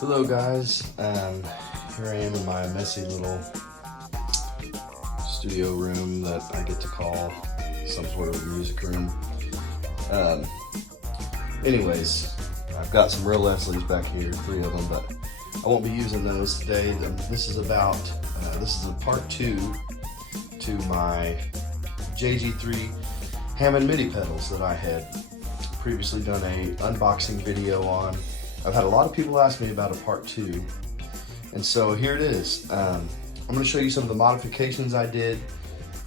Hello guys, here I am in my messy little studio room that I get to call some sort of music room. Anyways, I've got some real Leslies back here, 3 of them, but I won't be using those today. This is a part 2 to my JG3 Hammond Midi pedals that I had previously done a unboxing video on. I've had a lot of people ask me about a part 2, and so here it is. I'm going to show you some of the modifications I did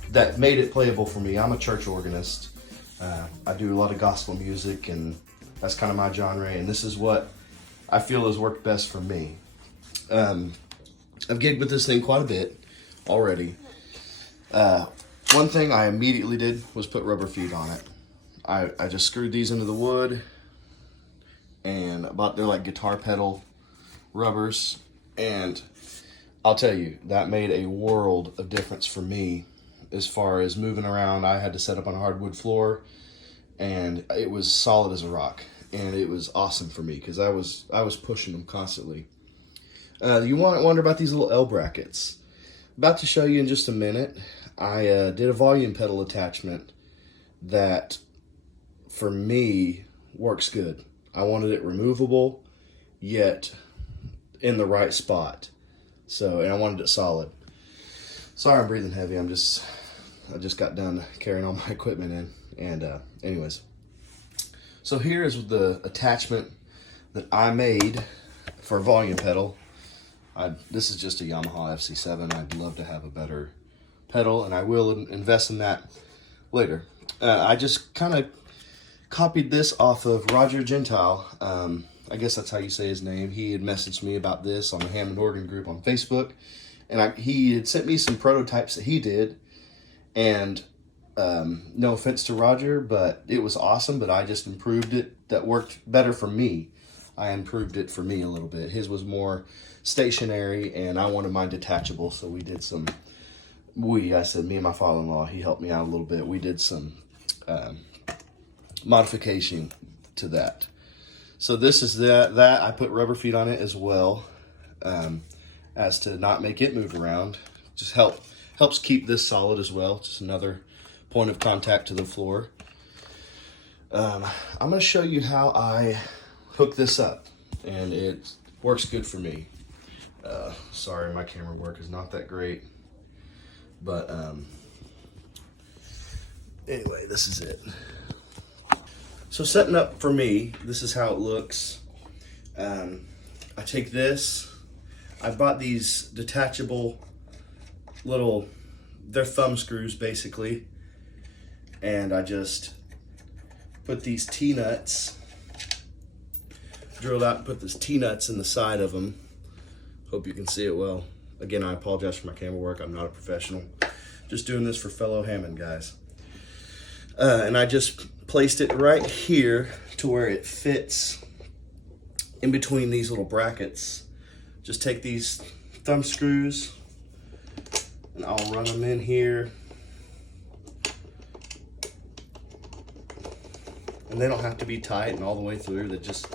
that made it playable for me. I'm a church organist. I do a lot of gospel music, and that's kind of my genre, and this is what I feel has worked best for me. I've gigged with this thing quite a bit already. One thing I immediately did was put rubber feet on it. I just screwed these into the wood, and they're like guitar pedal rubbers, and I'll tell you, that made a world of difference for me as far as moving around. I had to set up on a hardwood floor, and it was solid as a rock, and it was awesome for me because I was pushing them constantly. You might wonder about these little L brackets. About to show you in just a minute. I did a volume pedal attachment that for me works good. I wanted it removable, yet in the right spot. And I wanted it solid. Sorry I'm breathing heavy. I just got done carrying all my equipment in. Anyways. So here is the attachment that I made for a volume pedal. This is just a Yamaha FC7. I'd love to have a better pedal, and I will invest in that later. I just kind of copied this off of Roger Gentile. I guess that's how you say his name. He had messaged me about this on the Hammond organ group on Facebook, and he had sent me some prototypes that he did, and no offense to Roger, but it was awesome, but I just improved it. That worked better for me. I improved it for me a little bit. His was more stationary, and I wanted mine detachable, so we did some, I said me and my father-in-law, he helped me out a little bit. We did some modification to that. So this is that I put rubber feet on it as well, as to not make it move around. Just helps keep this solid as well. Just another point of contact to the floor. I'm going to show you how I hook this up, and it works good for me. Sorry, my camera work is not that great, but anyway, this is it. So setting up for me, this is how it looks. I take this. I bought these detachable they're thumb screws basically, and I just put these T-nuts, drilled out and put these T-nuts in the side of them. Hope you can see it well. Again, I apologize for my camera work. I'm not a professional. Just doing this for fellow Hammond guys. And I just placed it right here to where it fits in between these little brackets. Just take these thumb screws and I'll run them in here. And they don't have to be tight and all the way through. That just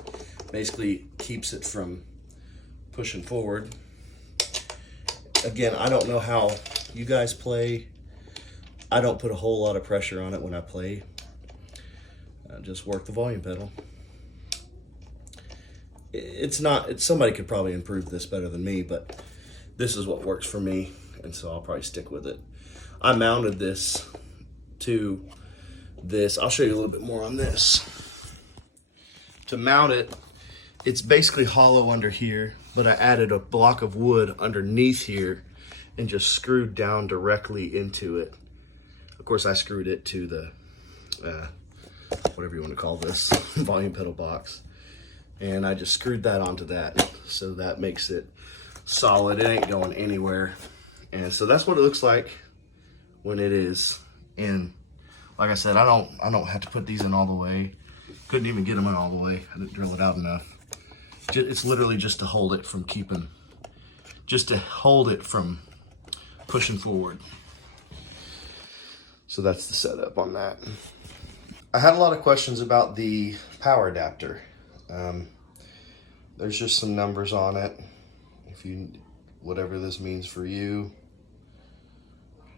basically keeps it from pushing forward. Again, I don't know how you guys play. I don't put a whole lot of pressure on it when I play. I just work the volume pedal. Somebody could probably improve this better than me, but this is what works for me, and so I'll probably stick with it. I mounted this to this. I'll show you a little bit more on this. To mount it, it's basically hollow under here, but I added a block of wood underneath here and just screwed down directly into it. Of course, I screwed it to the, whatever you want to call this, volume pedal box. And I just screwed that onto that. So that makes it solid. It ain't going anywhere. And so that's what it looks like when it is in. Like I said, I don't have to put these in all the way. Couldn't even get them in all the way. I didn't drill it out enough. It's literally just to hold it from pushing forward. So that's the setup on that. I had a lot of questions about the power adapter. There's just some numbers on it. If you, whatever this means for you,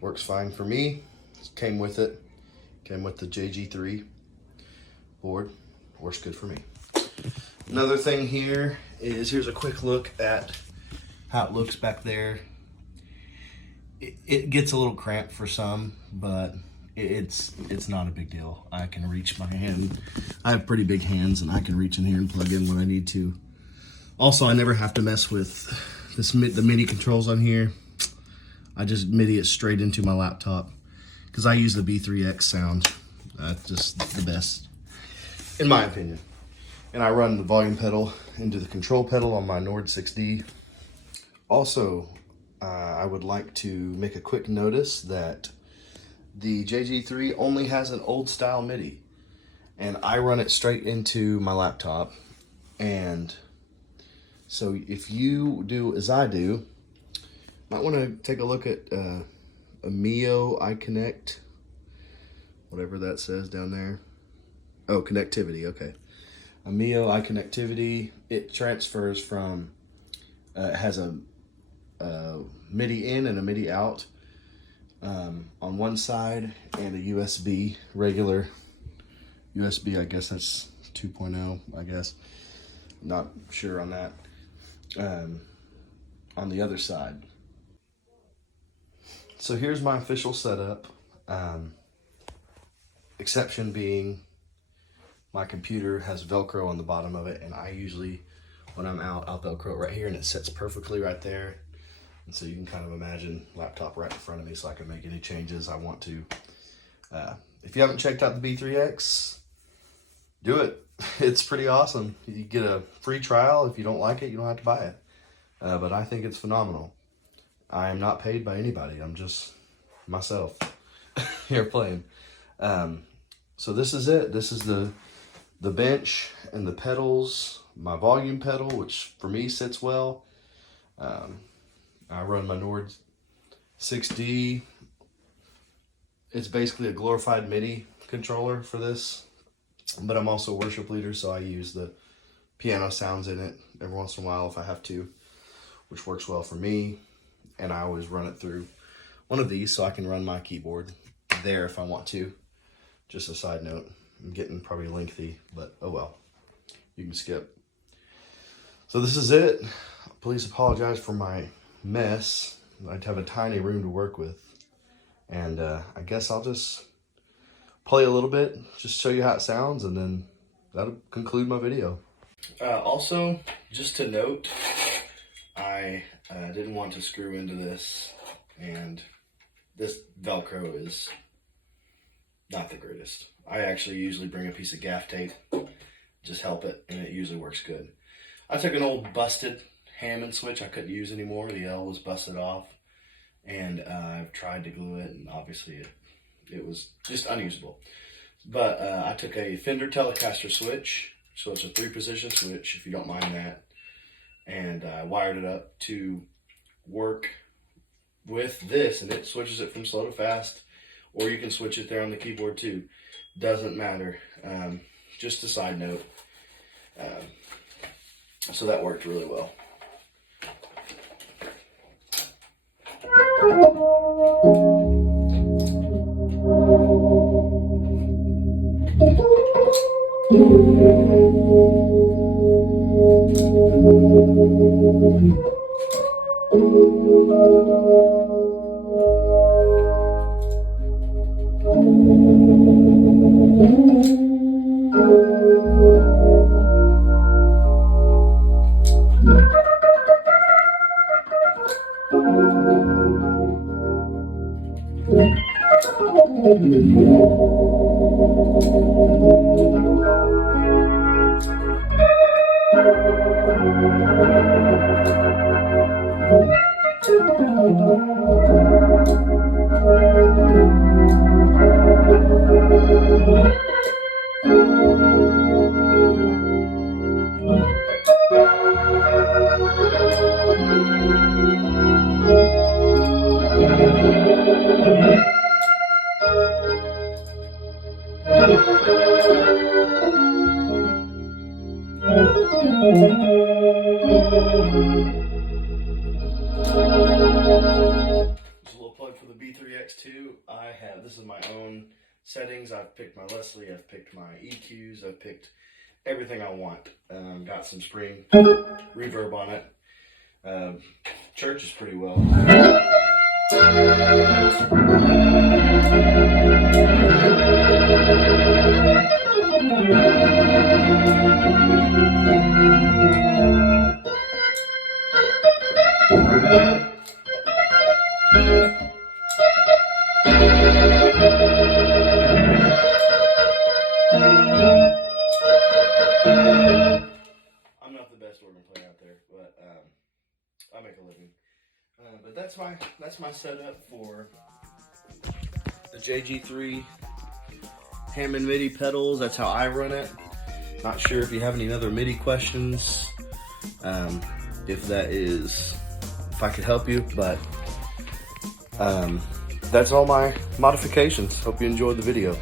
works fine for me. It came with it. Came with the JG3 board. Works good for me. Another thing here is, here's a quick look at how it looks back there. It gets a little cramped for some, but it's not a big deal. I can reach my hand. I have pretty big hands, and I can reach in here and plug in when I need to. Also, I never have to mess with the MIDI controls on here. I just MIDI it straight into my laptop because I use the B3X sound. That's just the best, in my opinion. And I run the volume pedal into the control pedal on my Nord 6D. Also, I would like to make a quick notice that the JG3 only has an old style MIDI, and I run it straight into my laptop. And so if you do as I do, might want to take a look at a Mio iConnect, whatever that says down there. Oh, connectivity, okay. A Mio iConnectivity, it transfers from, it has a MIDI in and a MIDI out on one side, and a USB, regular USB, I guess that's 2.0, I guess. Not sure on that. On the other side. So here's my official setup. Exception being, my computer has Velcro on the bottom of it, and I usually, when I'm out, I'll Velcro it right here, and it sits perfectly right there. And so you can kind of imagine laptop right in front of me, so I can make any changes I want to. If you haven't checked out the B3X, do it. It's pretty awesome. You get a free trial. If you don't like it, you don't have to buy it. But I think it's phenomenal. I am not paid by anybody. I'm just myself here playing. So this is it. This is the bench and the pedals, my volume pedal, which for me sits well. I run my Nord 6D. It's basically a glorified MIDI controller for this, but I'm also a worship leader, so I use the piano sounds in it every once in a while if I have to, which works well for me. And I always run it through one of these so I can run my keyboard there if I want to. Just a side note, I'm getting probably lengthy, but oh well, you can skip. So this is it. Please apologize for my mess. I have a tiny room to work with, and I guess I'll just play a little bit, just show you how it sounds, and then that'll conclude my video. Also, just to note, I didn't want to screw into this, and this Velcro is not the greatest. I actually usually bring a piece of gaff tape, just help it, and it usually works good. I took an old busted Hammond switch I couldn't use anymore. The L was busted off, and I've tried to glue it, and obviously it was just unusable. But I took a Fender Telecaster switch, so it's a 3-position switch, if you don't mind that, and I wired it up to work with this, and it switches it from slow to fast, or you can switch it there on the keyboard too. Doesn't matter. Just a side note. So that worked really well. Just a little plug for the B3X2. This is my own settings. I've picked my Leslie, I've picked my EQs, I've picked everything I want. Got some spring reverb on it. Churches pretty well. I'm not the best organ player out there, but I make a living. But that's my setup for the JG3 Hammond Midi pedals. That's how I run it. Not sure if you have any other Midi questions. If I could help you, but that's all my modifications. Hope you enjoyed the video.